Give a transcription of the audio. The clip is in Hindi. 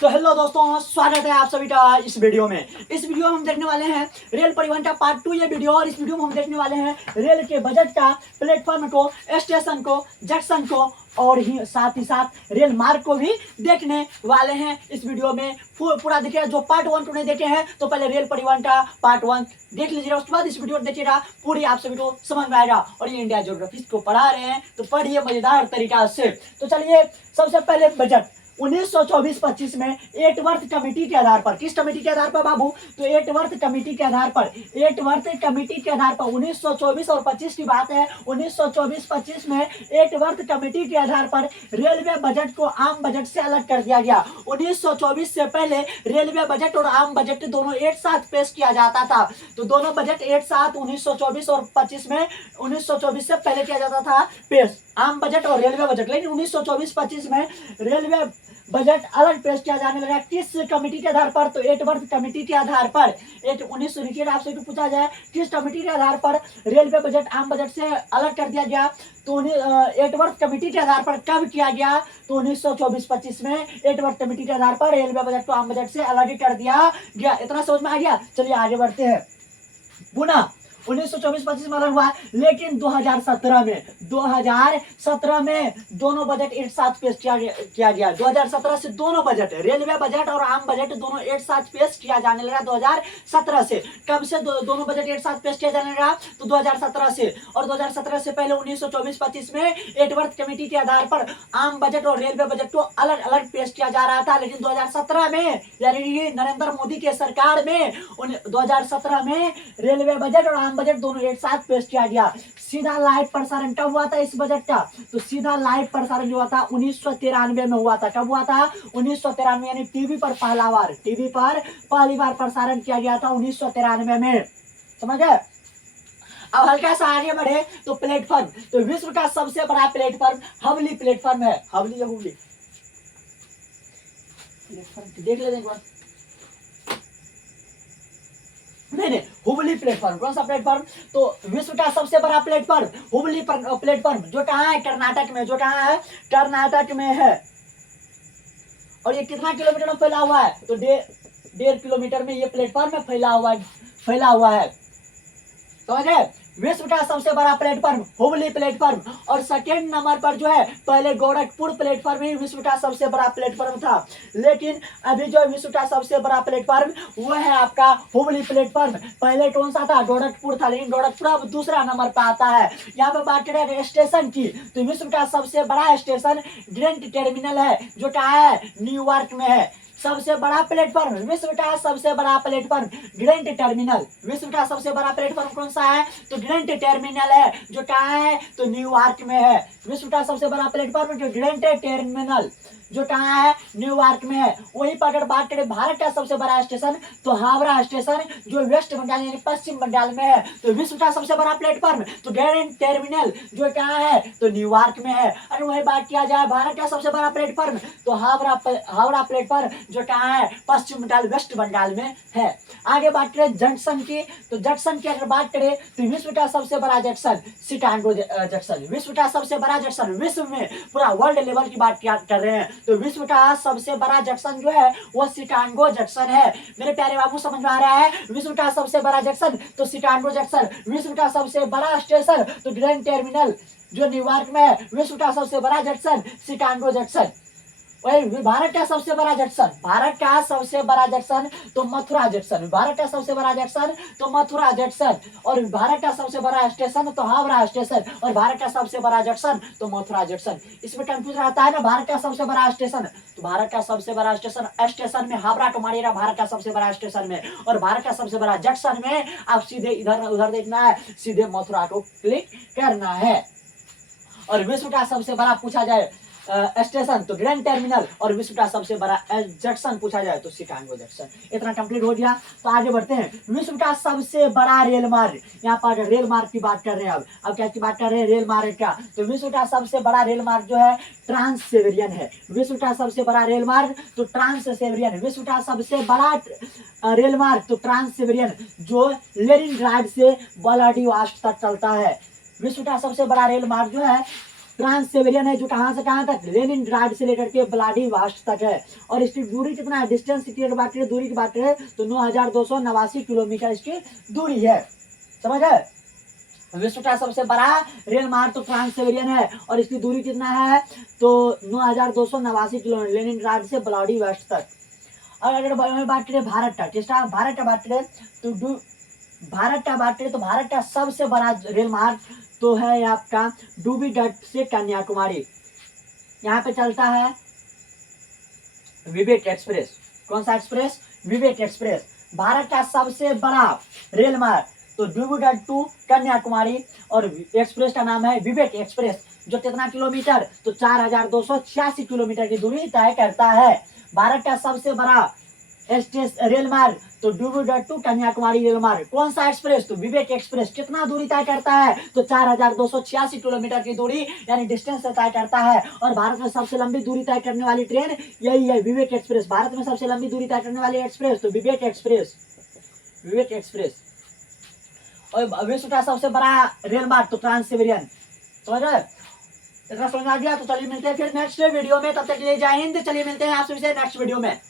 तो हेलो दोस्तों, स्वागत है आप सभी का इस वीडियो में। इस वीडियो में हम देखने वाले हैं रेल परिवहन का पार्ट 2 ये वीडियो। और इस वीडियो में हम देखने वाले हैं रेल के बजट का, प्लेटफॉर्म को, स्टेशन को, जंक्शन को और साथ ही साथ रेल मार्ग को भी देखने वाले हैं इस वीडियो में। पूरा देखिएगा। जो पार्ट 1 को नहीं देखे हैं तो पहले रेल परिवहन का पार्ट 1 देख लीजिएगा, उसके बाद इस वीडियो देखिएगा, पूरी आप सभी को समझ में आएगा। और ये इंडिया ज्योग्राफी को पढ़ा रहे हैं तो पढ़िए मजेदार तरीका से। तो चलिए, सबसे पहले बजट 1924-25 में एटवर्थ कमेटी के आधार पर, किस कमेटी के आधार पर बाबू? तो एटवर्थ कमेटी के आधार पर, एटवर्थ कमेटी के आधार पर 1924 और 25 की बात है। 1924-25 में एटवर्थ कमेटी के आधार पर रेलवे बजट को आम बजट से अलग कर दिया गया। 1924 से पहले रेलवे बजट और आम बजट दोनों एक साथ पेश किया जाता था। तो दोनों बजट एक साथ 1924 और 25 में, 1924 से पहले किया जाता था पेश आम बजट और रेलवे बजट। लेकिन 1924-25 में रेलवे बजट अलग पेश किया जाने लगा। किस कमेटी के आधार पर? तो एटवर्थ कमेटी के आधार पर। 19 आपसे पूछा जाए किस कमेटी के आधार पर रेलवे बजट आम बजट से अलग कर दिया गया? तो एटवर्थ कमेटी के आधार पर। कब किया गया? तो 1924-25 में एटवर्थ कमेटी के आधार पर रेलवे बजट को आम बजट से अलग कर दिया गया। इतना समझ में आ गया? चलिए आगे बढ़ते हैं। पुनः 1924-25 में अलग हुआ, लेकिन 2017 में दोनों बजट एक साथ पेश किया गया। 2017 से दोनों बजट, रेलवे बजट और आम बजट दोनों एक साथ पेश किया जाने लगा 2017 से। कब से दोनों बजट एक साथ पेश किया जाने लगा? तो 2017 से। और 2017 से पहले 1924-25 में एटवर्थ कमेटी के आधार पर आम बजट और रेलवे बजट को अलग अलग पेश किया जा रहा था। लेकिन 2017 में, यानी नरेंद्र मोदी के सरकार में, 2017 में रेलवे बजट और बजट दोनों एक साथ पेश किया गया। सीधा लाइव प्रसारण कब हुआ था इस बजट का? तो सीधा लाइव प्रसारण जो हुआ था 1993 में हुआ था। कब हुआ था? 1993, यानी टीवी पर पहली बार प्रसारण किया गया था 1993 में। समझ गए? अब हल्का सा आगे बढ़े तो प्लेटफॉर्म, तो विश्व का सबसे बड़ा प्लेटफॉर्म हवली प्लेटफॉर्म है। हवली या हुबली प्लेटफॉर्म देख लेते हैं। नहीं, हुबली प्लेटफॉर्म। कौन सा प्लेटफॉर्म? तो विश्व का सबसे बड़ा प्लेटफॉर्म हुबली प्लेटफॉर्म, जो कहाँ है? कर्नाटक में। जो कहाँ है? कर्नाटक में है। और ये कितना किलोमीटर में फैला हुआ है? तो 1.5 किलोमीटर में ये प्लेटफॉर्म में फैला हुआ है। समझ गए? विश्व का सबसे बड़ा प्लेटफॉर्म हुबली प्लेटफॉर्म। और सेकेंड नंबर पर जो है, पहले गोरखपुर प्लेटफॉर्म ही विश्व का सबसे बड़ा प्लेटफॉर्म था। लेकिन अभी जो विश्व का सबसे बड़ा प्लेटफॉर्म वो है आपका हुबली प्लेटफॉर्म। पहले कौन सा था? गोरखपुर था। लेकिन गोरखपुर अब दूसरा नंबर पर आता है। यहाँ पे बात करें स्टेशन की, तो विश्व का सबसे बड़ा स्टेशन ग्रैंड टर्मिनल है, जो कहाँ है? न्यूयॉर्क में है। सबसे बड़ा प्लेटफॉर्म, विश्व का सबसे बड़ा प्लेटफॉर्म ग्रैंड टर्मिनल। विश्व का सबसे बड़ा प्लेटफॉर्म कौन सा है? तो ग्रैंड टर्मिनल है, जो कहाँ है? तो न्यूयॉर्क में है। विश्व का सबसे बड़ा प्लेटफॉर्म जो ग्रैंड टर्मिनल, जो कहाँ है? न्यूयॉर्क में है। वहीं पर अगर बात करें भारत का सबसे बड़ा स्टेशन, तो हावड़ा स्टेशन, जो वेस्ट बंगाल यानी पश्चिम बंगाल में है। तो विश्व का सबसे बड़ा प्लेटफॉर्म तो ग्रैंड टर्मिनल, जो कहाँ है? तो न्यूयॉर्क में है। अगर वही बात किया जाए भारत का सबसे बड़ा प्लेटफॉर्म, तो हावड़ा प्लेटफॉर्म, जो कहाँ है? पश्चिम बंगाल, वेस्ट बंगाल में है। आगे बात करें जंक्शन की, तो जंक्शन की अगर बात करें तो विश्व का सबसे बड़ा जंक्शन शिकागो जंक्शन। विश्व का सबसे बड़ा जंक्शन, विश्व में पूरा वर्ल्ड लेवल की बात कर रहे हैं, तो विश्व का सबसे बड़ा जंक्शन जो है वो शिकागो जंक्शन है। मेरे प्यारे बाबू, समझ में आ रहा है? विश्व का सबसे बड़ा जंक्शन तो शिकागो जंक्शन। विश्व का सबसे बड़ा स्टेशन तो ग्रैंड टर्मिनल, जो न्यूयॉर्क में है। विश्व का सबसे बड़ा जंक्शन शिकागो जंक्शन। वही भारत का सबसे बड़ा जंक्शन, भारत का सबसे बड़ा जंक्शन तो मथुरा जंक्शन। भारत का सबसे बड़ा जंक्शन तो मथुरा जंक्शन। और भारत का सबसे बड़ा स्टेशन तो हावड़ा स्टेशन। और भारत का सबसे बड़ा जंक्शन तो मथुरा जंक्शन। इसमें कंफ्यूज रहता है ना, भारत का सबसे बड़ा स्टेशन, तो भारत का सबसे बड़ा स्टेशन में हावड़ा को मारिएगा, भारत का सबसे बड़ा स्टेशन में। और भारत का सबसे बड़ा जंक्शन में आप सीधे इधर उधर देखना है, सीधे मथुरा को क्लिक करना है। और विश्व का सबसे बड़ा पूछा जाए स्टेशन तो ग्रैंड टर्मिनल। और विश्व का सबसे बड़ा जंक्शन पूछा जाए तो शिकागो जंक्शन। इतना कंप्लीट हो गया। तो आगे बढ़ते हैं। विश्व का सबसे बड़ा रेल मार्ग, यहाँ पर रेल मार्ग की बात कर रहे हैं। अब क्या की बात कर रहे हैं? रेल मार्ग का। तो विश्व का सबसे बड़ा रेल मार्ग जो है ट्रांस सिबेरियन है। विश्व का सबसे बड़ा रेल मार्ग तो ट्रांस सिबेरियन। विश्व का सबसे बड़ा रेल मार्ग तो ट्रांस सिबेरियन, जो लेनिनग्राड से व्लादिवोस्टोक तक चलता है। विश्व का सबसे बड़ा रेल मार्ग जो है ट्रांस सिबेरियन है जो कहाँ से कहाँ तक, लेनिनग्राड से लेकर के व्लादिवोस्टोक तक है। और इसकी दूरी कितना है, डिस्टेंस की बात करें, दूरी की बात करें तो 9289 किलोमीटर इसकी दूरी है। समझ है। विश्व का सबसे बड़ा रेल मार्ग तो ट्रांस सिबेरियन है और इसकी दूरी कितना है तो 9289 किलोमीटर, लेनिनग्राड से व्लादिवोस्टोक तक। और अगर बात करें भारत का, किसका, भारत का बात करें तो भारत का बात करें तो भारत का सबसे बड़ा रेल मार्ग तो है आपका डूबीगढ़ से कन्याकुमारी। यहाँ पे चलता है विवेक एक्सप्रेस। कौन सा एक्सप्रेस, विवेक एक्सप्रेस। भारत का सबसे बड़ा रेल मार्ग तो डूबीगढ़ टू कन्याकुमारी और एक्सप्रेस का नाम है विवेक एक्सप्रेस, जो कितना किलोमीटर तो 4286 किलोमीटर की दूरी तय करता है। भारत का सबसे बड़ा रेल मार्ग तो डूबीगढ़ टू कन्याकुमारी रेल मार्ग। कौन सा एक्सप्रेस तो विवेक एक्सप्रेस। कितना दूरी तय करता है तो 4286 किलोमीटर की दूरी यानी डिस्टेंस तय करता है। और भारत में सबसे लंबी दूरी तय करने वाली ट्रेन यही है, विवेक एक्सप्रेस। भारत में सबसे लंबी दूरी तय करने वाली एक्सप्रेस तो विवेक एक्सप्रेस, विवेक एक्सप्रेस। और विश्व का सबसे बड़ा रेल मार्ग तो ट्रांस सिबेरियन। समझ रहे, इतना समझ आ गया। तो चलिए मिलते हैं फिर नेक्स्ट वीडियो में, तब तक के लिए जय हिंद। चलिए मिलते हैं आपसे नेक्स्ट वीडियो में।